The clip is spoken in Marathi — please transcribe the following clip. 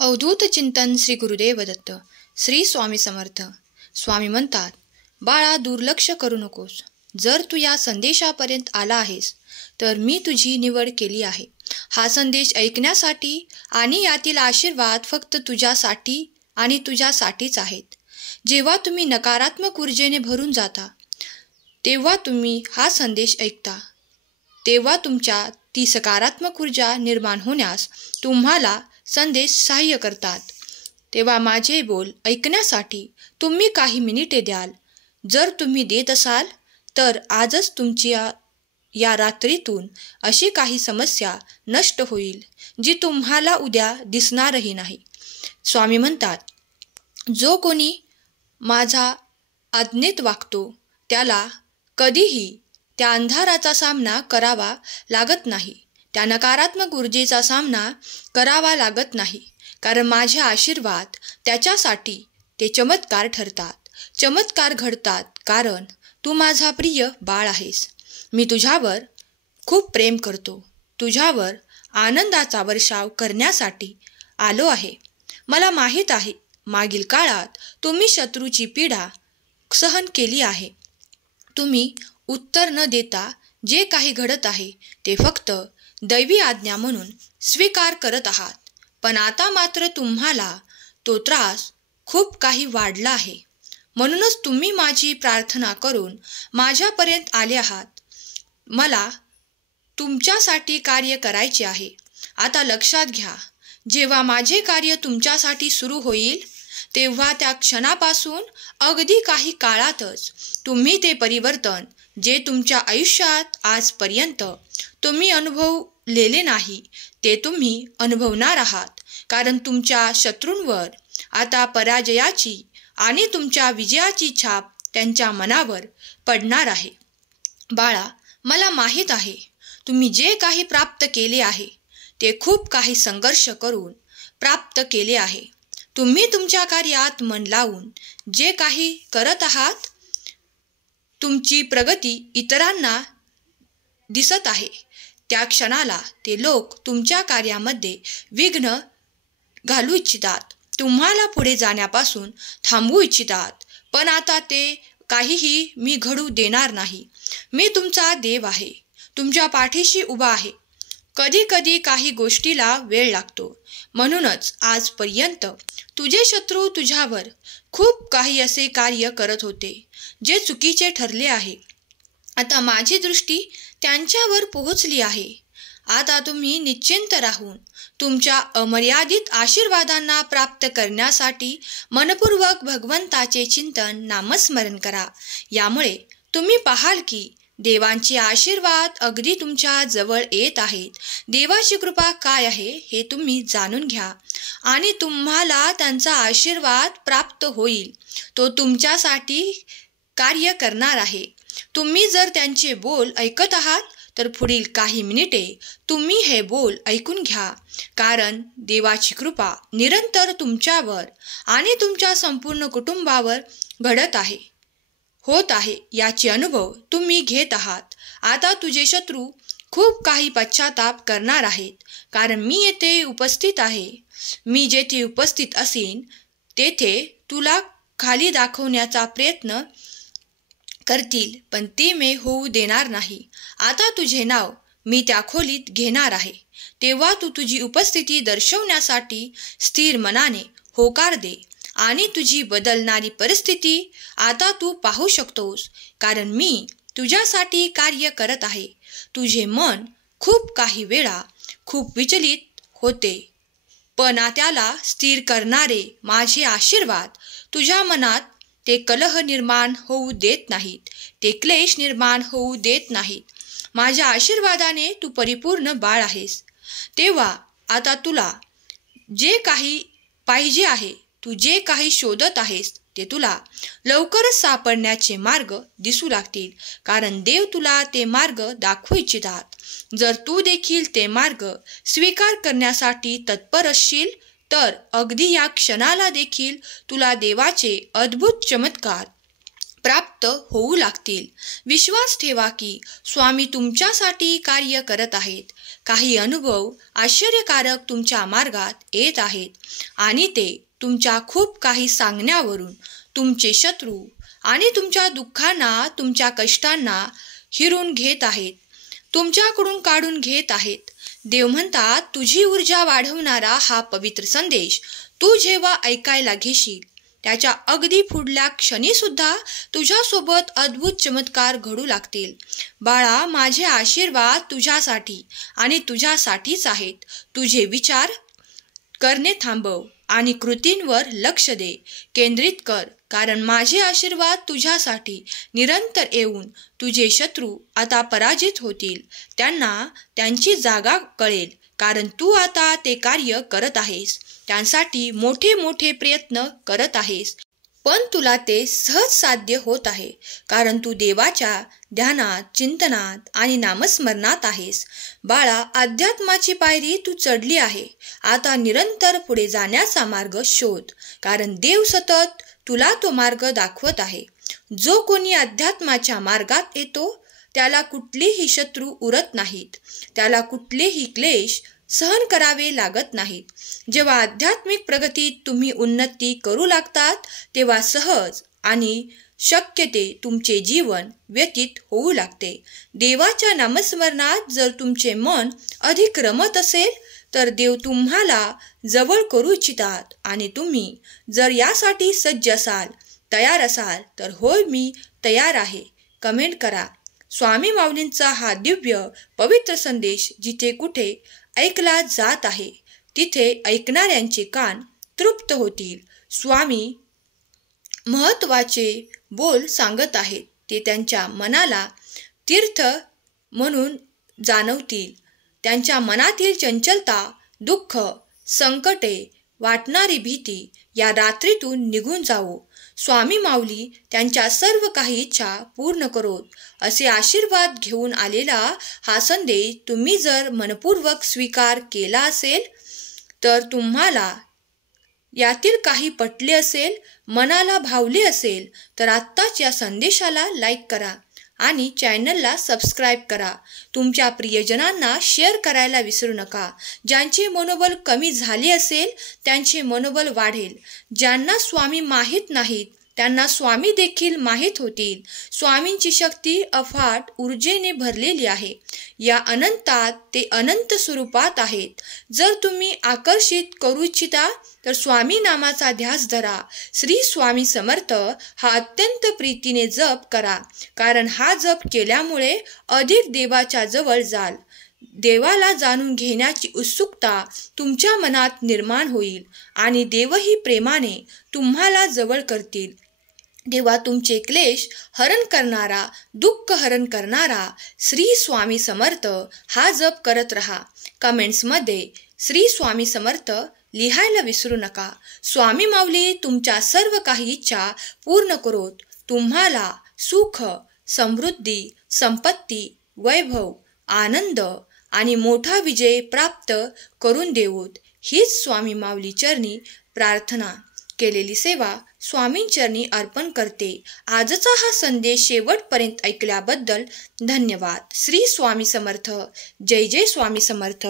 अवधूत चिंतन श्री गुरुदेव दत्त. श्री स्वामी समर्थ. स्वामी म्हणतात, बाळा दुर्लक्ष करू नकोस. जर तू या संदेशापर्यंत आला आहेस तर मी तुझी निवड केली आहे. हा संदेश ऐकण्यासाठी आणि यातील आशीर्वाद फक्त तुझ्यासाठी आणि तुझ्यासाठीच आहेत. जेव्हा तुम्ही नकारात्मक ऊर्जेने भरून जाता तेव्हा तुम्ही हा संदेश ऐकता, तेव्हा तुमच्या ती सकारात्मक ऊर्जा निर्माण होण्यास तुम्हाला संदेश सहाय्य करतात. तेव्हा माझे बोल ऐकण्यासाठी तुम्ही काही मिनिटे द्याल. जर तुम्ही देत असाल तर आजच तुमची या रात्रीतून अशी काही समस्या नष्ट होईल जी तुम्हाला उद्या दिसणारही नाही. स्वामी म्हणतात, जो कोणी माझा आज्ञेत वागतो त्याला कधीही त्या अंधाराचा सामना करावा लागत नाही, त्या नकारात्मक ऊर्जेचा सामना करावा लागत नाही. कारण माझे आशीर्वाद त्याच्यासाठी ते चमत्कार ठरतात, चमत्कार घडतात. कारण तू माझा प्रिय बाळ आहेस. मी तुझ्यावर खूप प्रेम करतो. तुझ्यावर आनंदाचा वर्षाव करण्यासाठी आलो आहे. मला माहीत आहे मागील काळात तुम्ही शत्रूची पीडा सहन केली आहे. तुम्ही उत्तर न देता जे काही घडत आहे ते फक्त दैवी आज्ञा म्हणून स्वीकार करत आहात. पण आता मात्र तुम्हाला तो त्रास खूप काही वाढला आहे. म्हणूनच तुम्ही माझी प्रार्थना करून माझ्यापर्यंत आले आहात. मला तुमच्यासाठी कार्य करायचे आहे. आता लक्षात घ्या, जेव्हा माझे कार्य तुमच्यासाठी सुरू होईल तेव्हा त्या क्षणापासून अगदी काही काळातच तुम्ही ते परिवर्तन जे तुमच्या आयुष्यात आजपर्यंत तुम्ही अनुभवलेले नाही ते तुम्ही अनुभवणार आहात. कारण तुमच्या शत्रूंवर आता पराजयाची आणि तुमच्या विजयाची छाप त्यांच्या मनावर पडणार आहे. बाळा, मला माहीत आहे तुम्ही जे काही प्राप्त केले आहे ते खूप काही संघर्ष करून प्राप्त केले आहे. तुम्ही तुमच्या कार्यात मन लावून जे काही करत आहात तुमची प्रगती इतरांना दिसत आहे. त्या क्षणाला ते लोक तुमच्या कार्यामध्ये विघ्न घालू इच्छितात, तुम्हाला पुढे जाण्यापासून थांबवू इच्छितात. पण आता ते काहीही मी घडू देणार नाही. मी तुमचा देव आहे, तुमच्या पाठीशी उभा आहे. कधी कधी काही गोष्टीला वेळ लागतो. म्हणूनच आजपर्यंत तुझे शत्रू तुझ्यावर खूप काही असे कार्य करत होते जे चुकीचे ठरले आहे. आता माझी दृष्टी त्यांच्यावर पोहोचली आहे. आता तुम्ही निश्चिंत राहून तुमच्या अमर्यादित आशीर्वादांना प्राप्त करण्यासाठी मनपूर्वक भगवंताचे चिंतन नामस्मरण करा. यामुळे तुम्ही पाहाल की देवांचे आशीर्वाद अगदी तुमच्या जवळ येत आहेत. देवाची कृपा काय आहे हे तुम्ही जाणून घ्या आणि तुम्हाला त्यांचा आशीर्वाद प्राप्त होईल. तो तुमच्यासाठी कार्य करणार आहे. तुम्ही जर त्यांचे बोल ऐकत आहात तर पुढील काही मिनिटे तुम्ही हे बोल ऐकून घ्या. कारण देवाची कृपा निरंतर तुमच्यावर आणि तुमच्या संपूर्ण कुटुंबावर घडत आहे, होत आहे. याचे अनुभव तुम्ही घेत आहात. आता तुझे शत्रू खूप काही पश्चाताप करणार आहेत. कारण मी येथे उपस्थित आहे. मी जेथे उपस्थित असेन तेथे तुला खाली दाखवण्याचा प्रयत्न करतील, पण ते मी होऊ देणार नाही. आता तुझे नाव मी त्या खोलीत घेणार आहे. तेव्हा तू तुझी उपस्थिती दर्शवण्यासाठी स्थिर मनाने होकार दे आणि तुझी बदलणारी परिस्थिती आता तू पाहू शकतोस. कारण मी तुझ्यासाठी कार्य करत आहे. तुझे मन खूप काही वेळा खूप विचलित होते, पण त्याला स्थिर करणारे माझे आशीर्वाद तुझ्या मनात ते कलह निर्माण होऊ देत नाहीत, ते क्लेश निर्माण होऊ देत नाहीत. माझ्या आशीर्वादाने तू परिपूर्ण बाळ आहेस. तेव्हा आता तुला जे काही पाहिजे आहे, तू जे काही शोधत आहेस ते तुला लवकरच सापडण्याचे मार्ग दिसू लागतील. कारण देव तुला ते मार्ग दाखवू इच्छितात. जर तू देखील ते मार्ग स्वीकार करण्यासाठी तत्पर असशील तर अगदी या क्षणाला देखील तुला देवाचे अद्भुत चमत्कार प्राप्त होऊ लागतील. विश्वास ठेवा की स्वामी तुमच्यासाठी कार्य करत आहेत. काही अनुभव आश्चर्यकारक तुमच्या मार्गात येत आहेत आणि ते तुमच्या खूप काही सांगण्यावरून तुमचे शत्रू आणि तुमच्या दुःखांना, तुमच्या कष्टांना हिरून घेत आहेत, तुमच्याकडून काढून घेत आहेत. देव म्हणतात, तुझी ऊर्जा वाढवणारा हा पवित्र संदेश तू जेव्हा ऐकायला घेशील त्याच्या अगदी पुढल्या क्षणी सुद्धा तुझ्यासोबत अद्भुत चमत्कार घडू लागतील. बाळा, माझे आशीर्वाद तुझ्यासाठी आणि तुझ्यासाठीच आहेत. तुझे विचार करणे थांबव आणि कृतींवर लक्ष दे, केंद्रित कर, कारण माझे आशीर्वाद तुझ्यासाठी निरंतर येऊन तुझे शत्रू आता पराजित होतील. त्यांना त्यांची जागा कळेल, कारण तू आता ते कार्य करत आहेस. त्यांसाठी मोठे मोठे प्रयत्न करत आहेस, पण तुला ते सहज साध्य होत आहे, कारण तू देवाच्या ध्यानात, चिंतनात आणि नामस्मरणात आहेस. बाळा, अध्यात्माची पायरी तू चढली आहे. आता निरंतर पुढे जाण्याचा मार्ग शोध, कारण देव सतत तुला तो मार्ग दाखवत आहे. जो कोणी अध्यात्माच्या मार्गात येतो त्याला कुठलेही शत्रू उरत नाहीत, त्याला कुठलेही क्लेश सहन करावे लागत नाहीत. जेव्हा आध्यात्मिक प्रगतीत तुम्ही उन्नती करू लागतात तेव्हा सहज आणि शक्य ते तुमचे जीवन व्यतीत होऊ लागते. देवाच्या नामस्मरणात जर तुमचे मन अधिक रमत असेल तर देव तुम्हाला जवळ करू इच्छितात आणि तुम्ही जर यासाठी सज्ज असाल, तयार असाल तर होय, मी तयार आहे कमेंट करा. स्वामी माऊलींचा हा दिव्य पवित्र संदेश जिथे कुठे ऐकला जात आहे तिथे ऐकणाऱ्यांचे कान तृप्त होतील. स्वामी महत्त्वाचे बोल सांगत आहेत, ते त्यांच्या मनाला तीर्थ म्हणून जाणवतील. त्यांच्या मनातील चंचलता, दुःख, संकटे, वाटणारी भीती या रात्रीतून निघून जावो. स्वामी माऊली त्यांच्या सर्व काही इच्छा पूर्ण करोत असे आशीर्वाद घेऊन आलेला हा संदेश तुम्ही जर मनपूर्वक स्वीकार केला असेल तर तुम्हाला यातील काही पटले असेल, मनाला भावले असेल तर आत्ताच या संदेशाला लाईक करा आणि चॅनलला सबस्क्राईब करा. तुमच्या प्रियजनांना शेअर करायला विसरू नका. ज्यांचे मनोबल कमी झाले असेल त्यांचे मनोबल वाढेल. ज्यांना स्वामी माहीत नाहीत त्यांना स्वामी देखील माहीत होतील. स्वामींची शक्ती अफाट ऊर्जेने भरलेली आहे. या अनंतात ते अनंत स्वरूपात आहेत. जर तुम्ही आकर्षित करू इच्छिता तर स्वामी नामाचा ध्यास धरा. श्री स्वामी समर्थ हा अत्यंत प्रीतीने जप करा, कारण हा जप केल्यामुळे अधिक देवाच्या जवळ जाल. देवाला जाणून घेण्याची उत्सुकता तुमच्या मनात निर्माण होईल आणि देवही प्रेमाने तुम्हाला जवळ करतील. देवा तुमचे क्लेश हरण करणारा, दुःख हरण करणारा श्री स्वामी समर्थ हा जप करत रहा. कमेंट्समध्ये श्री स्वामी समर्थ लिहायला विसरू नका. स्वामी माऊली तुमच्या सर्व काही इच्छा पूर्ण करोत. तुम्हाला सुख, समृद्धी, संपत्ती, वैभव, आनंद आणि मोठा विजय प्राप्त करून देवोत. हीच स्वामी माऊली चरणी प्रार्थना. केलेली सेवा स्वामींचरणी अर्पण करते. आजचा हा संदेश शेवटपर्यंत ऐकल्याबद्दल धन्यवाद. श्री स्वामी समर्थ. जय जय स्वामी समर्थ.